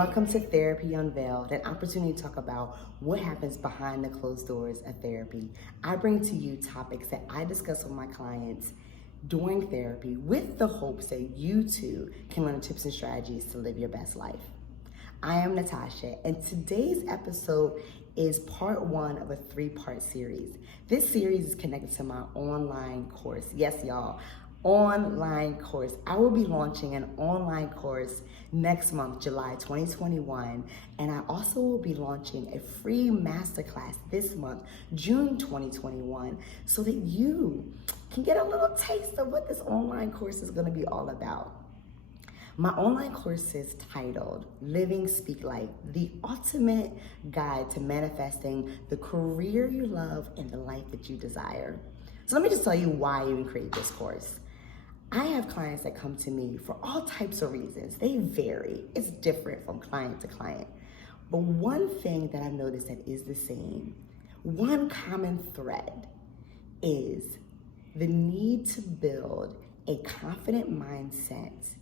Welcome to Therapy Unveiled, an opportunity to talk about what happens behind the closed doors of therapy. I bring to you topics that I discuss with my clients during therapy with the hopes that you too can learn tips and strategies to live your best life. I am Natasha, and today's episode is part one of a three-part series. This series is connected to my online course. Yes, y'all. Online course. I will be launching an online course next month, July 2021, and I also will be launching a free masterclass this month, June 2021, so that you can get a little taste of what this online course is going to be all about. My online course is titled Living Speak Life, the ultimate guide to manifesting the career you love and the life that you desire. So let me just tell you why I even created this course. I have clients that come to me for all types of reasons. They vary. It's different from client to client. But one thing that I've noticed that is the same, one common thread, is the need to build a confident mindset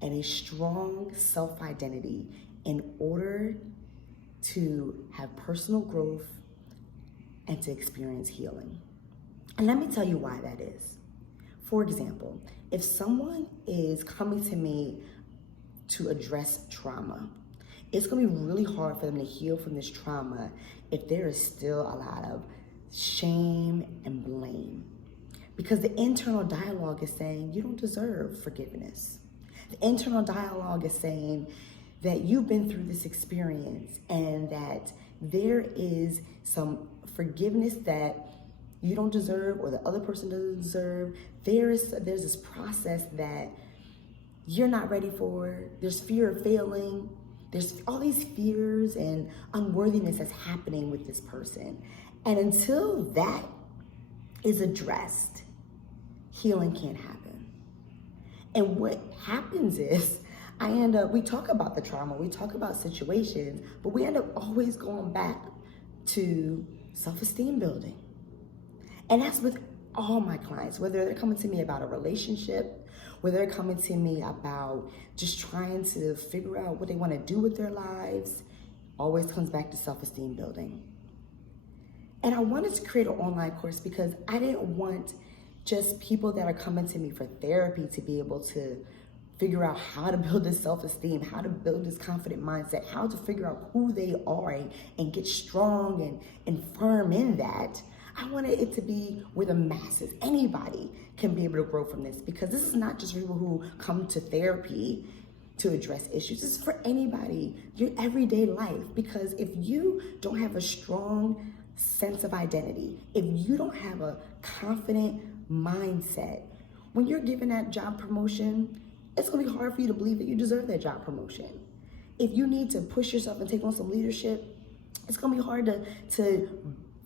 and a strong self-identity in order to have personal growth and to experience healing. And let me tell you why that is. For example, if someone is coming to me to address trauma, it's gonna be really hard for them to heal from this trauma if there is still a lot of shame and blame. Because the internal dialogue is saying you don't deserve forgiveness. The internal dialogue is saying that you've been through this experience and that there is some forgiveness that you don't deserve or the other person doesn't deserve. There's this process that you're not ready for. There's fear of failing. There's all these fears and unworthiness that's happening with this person. And until that is addressed, healing can't happen. And what happens is we talk about the trauma, we talk about situations, but we end up always going back to self-esteem building. And that's with all my clients, whether they're coming to me about a relationship, whether they're coming to me about just trying to figure out what they want to do with their lives, always comes back to self-esteem building. And I wanted to create an online course because I didn't want just people that are coming to me for therapy to be able to figure out how to build this self-esteem, how to build this confident mindset, how to figure out who they are and get strong and firm in that. I wanted it to be where the masses, anybody can be able to grow from this, because this is not just people who come to therapy to address issues. This is for anybody, your everyday life. Because if you don't have a strong sense of identity, if you don't have a confident mindset, when you're given that job promotion, it's gonna be hard for you to believe that you deserve that job promotion. If you need to push yourself and take on some leadership, it's gonna be hard to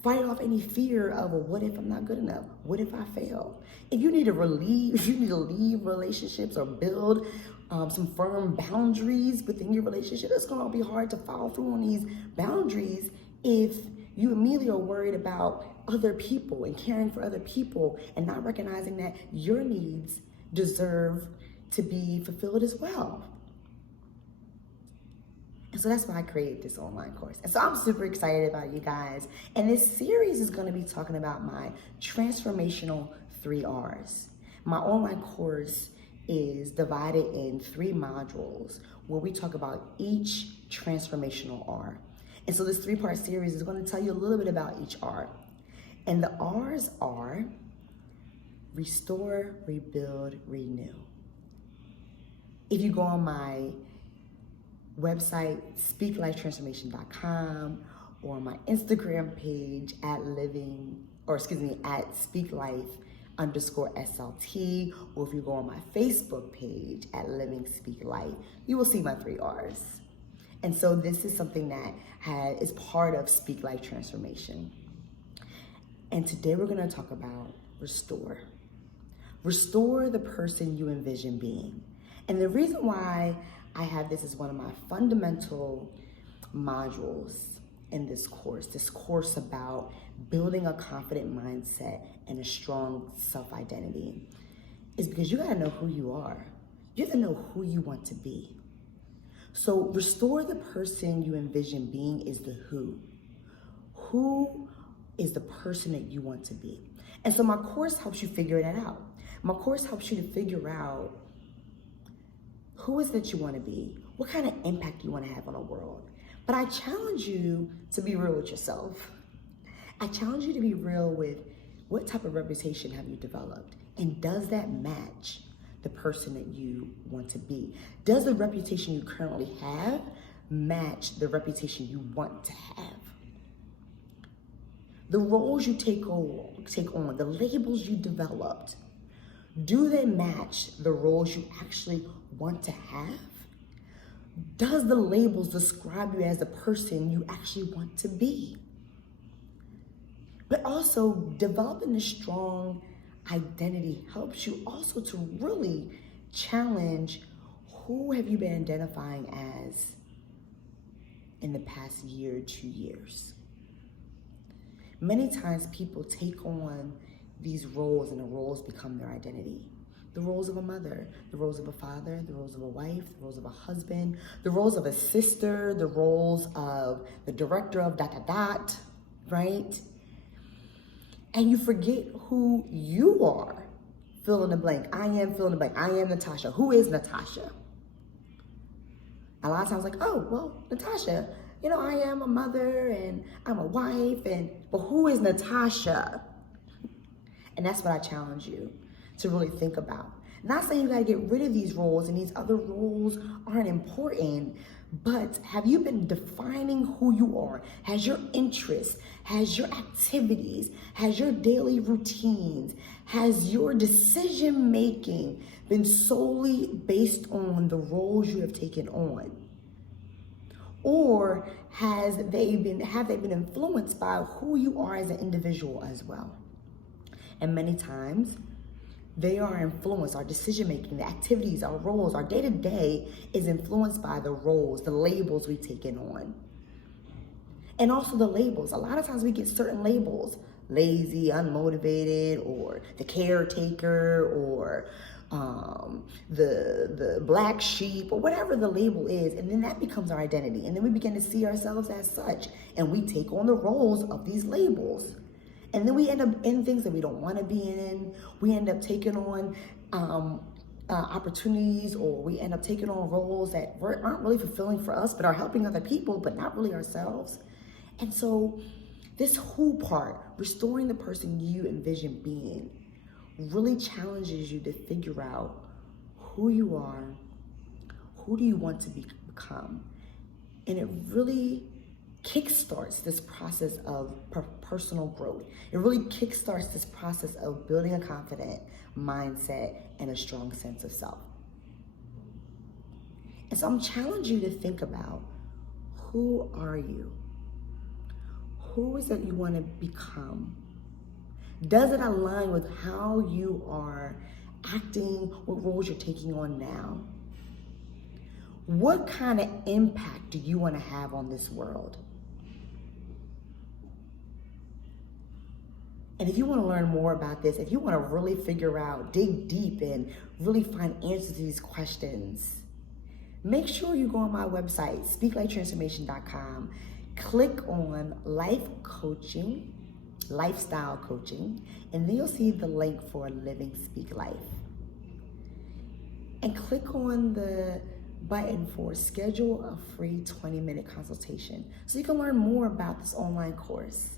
fight off any fear of, well, what if I'm not good enough? What if I fail? If you need to leave relationships or build some firm boundaries within your relationship, it's gonna be hard to follow through on these boundaries if you immediately are worried about other people and caring for other people and not recognizing that your needs deserve to be fulfilled as well. And so that's why I created this online course. And so I'm super excited about you guys. And this series is going to be talking about my transformational 3 R's. My online course is divided in 3 modules where we talk about each transformational R. And so this 3-part series is going to tell you a little bit about each R. And the R's are restore, rebuild, renew. If you go on my website, speaklifetransformation.com, or my Instagram page at speaklife_SLT, or if you go on my Facebook page at Living Speak Life, you will see my 3 R's. And so this is something that is part of Speak Life Transformation. And today we're gonna talk about restore. Restore the person you envision being. And the reason why I have this as one of my fundamental modules in this course about building a confident mindset and a strong self-identity, is because you gotta know who you are. You have to know who you want to be. So restore the person you envision being is the who. Who is the person that you want to be? And so my course helps you figure that out. My course helps you to figure out who is that you want to be, what kind of impact you want to have on the world. But I challenge you to be real with yourself. I challenge you to be real with what type of reputation have you developed? And does that match the person that you want to be? Does the reputation you currently have match the reputation you want to have? The roles you take on, the labels you developed, do they match the roles you actually want to have? Does the labels describe you as the person you actually want to be? But also, developing a strong identity helps you also to really challenge who have you been identifying as in the past year, 2 years. Many times people take on these roles and the roles become their identity. The roles of a mother, the roles of a father, the roles of a wife, the roles of a husband, the roles of a sister, the roles of the director of ... right? And you forget who you are. Fill in the blank. I am fill in the blank. I am Natasha. Who is Natasha? A lot of times like, oh, well, Natasha, I am a mother and I'm a wife, but who is Natasha? And that's what I challenge you to really think about. Not saying you gotta get rid of these roles and these other roles aren't important, but have you been defining who you are? Has your interests, has your activities, has your daily routines, has your decision making been solely based on the roles you have taken on? Or have they been influenced by who you are as an individual as well? And many times, they are influenced, our decision making, the activities, our roles, our day to day is influenced by the roles, the labels we've taken on. And also the labels. A lot of times we get certain labels, lazy, unmotivated, or the caretaker, or the black sheep, or whatever the label is. And then that becomes our identity. And then we begin to see ourselves as such. And we take on the roles of these labels. And then we end up in things that we don't want to be in. We end up taking on opportunities, or we end up taking on roles that aren't really fulfilling for us, but are helping other people, but not really ourselves. And so this who part, restoring the person you envision being, really challenges you to figure out who you are, who do you want to become. And it really kickstarts this process of personal growth. It really kickstarts this process of building a confident mindset and a strong sense of self. And so I'm challenging you to think about, who are you? Who is that you want to become? Does it align with how you are acting, what roles you're taking on now? What kind of impact do you want to have on this world? And if you want to learn more about this, if you want to really figure out, dig deep and really find answers to these questions, make sure you go on my website, speakliketransformation.com, click on life coaching, lifestyle coaching, and then you'll see the link for Living Speak Life. And click on the button for schedule a free 20-minute consultation so you can learn more about this online course.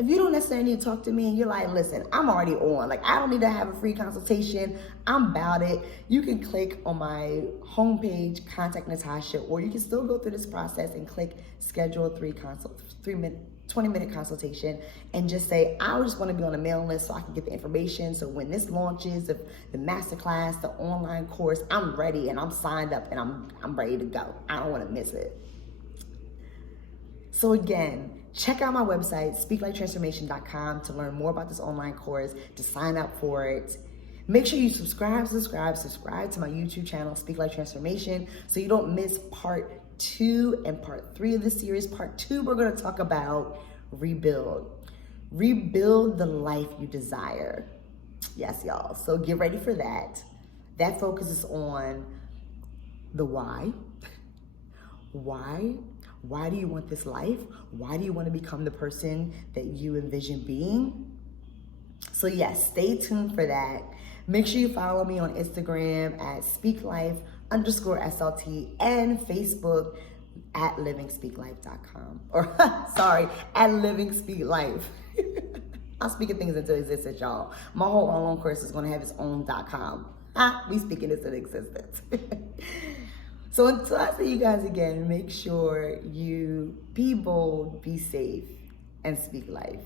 If you don't necessarily need to talk to me and you're like, listen, I'm already on, I don't need to have a free consultation, I'm about it, you can click on my homepage, Contact Natasha, or you can still go through this process and click schedule a 20-minute consultation and just say, I just want to be on a mailing list so I can get the information. So when this launches, the masterclass, the online course, I'm ready and I'm signed up and I'm ready to go. I don't want to miss it. So again, check out my website, speakliketransformation.com, to learn more about this online course, to sign up for it. Make sure you subscribe to my YouTube channel, Speak Like Transformation, so you don't miss part 2 and part 3 of this series. Part 2, we're going to talk about rebuild. Rebuild the life you desire. Yes, y'all. So get ready for that. That focuses on the why. Why? Why do you want this life? Why do you want to become the person that you envision being? So yes, stay tuned for that. Make sure you follow me on Instagram at speaklife_SLT and Facebook at livingspeaklife.com. Or sorry, at livingspeaklife. I'm speaking things into existence, y'all. My whole online course is going to have its own .com. We speaking this into existence. So until I see you guys again, make sure you be bold, be safe, and speak life.